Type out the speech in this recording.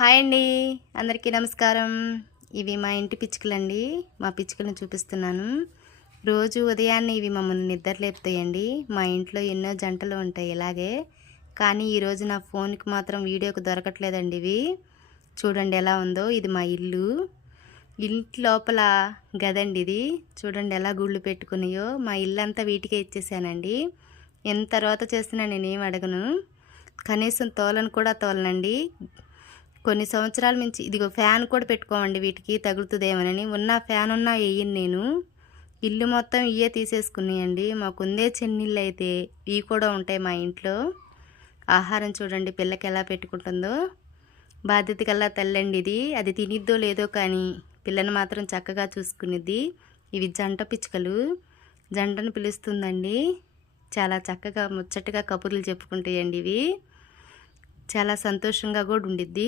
Hi అండి, అందరికీ నమస్కారం. ఇవి మా ఇంటి పిచ్చుకలండి. మా పిచ్చుకలను చూపిస్తున్నాను. రోజు ఉదయాన్నే ఇవి మమ్మల్ని నిద్ర లేపుతాయండి. మా ఇంట్లో ఎన్నో జంటలు ఉంటాయి ఇలాగే. కానీ ఈరోజు నా ఫోన్కి మాత్రం వీడియోకి దొరకట్లేదండి. ఇవి చూడండి ఎలా ఉందో. ఇది మా ఇల్లు. ఇంటి లోపల గదండి ఇది. చూడండి ఎలా గుళ్ళు పెట్టుకున్నాయో. మా ఇల్లు అంతా వీటికే ఇచ్చేసానండి. ఎంత రోత చేసినా నేనేం అడగను. కనీసం తోలను కూడా తోలనండి. కొన్ని సంవత్సరాల నుంచి ఇదిగో ఫ్యాన్ కూడా పెట్టుకోమండి, వీటికి తగులుతుందేమోనని. ఉన్న ఫ్యాన్ ఉన్నా వేయను నేను. ఇల్లు మొత్తం ఇవే తీసేసుకున్నాయండి. మాకుందే చెన్నిళ్ళు అయితే ఇవి కూడా ఉంటాయి మా ఇంట్లో. ఆహారం చూడండి పిల్లకి ఎలా పెట్టుకుంటుందో. బాధ్యత కల్లా తల్లండి ఇది. అది తినిద్దో లేదో కానీ పిల్లని మాత్రం చక్కగా చూసుకునిద్ది. ఇవి జంట పిచ్చుకలు. జంటను పిలుస్తుందండి. చాలా చక్కగా ముచ్చటగా కబుర్లు చెప్పుకుంటాయండి. ఇవి చాలా సంతోషంగా కూడా ఉండిద్ది.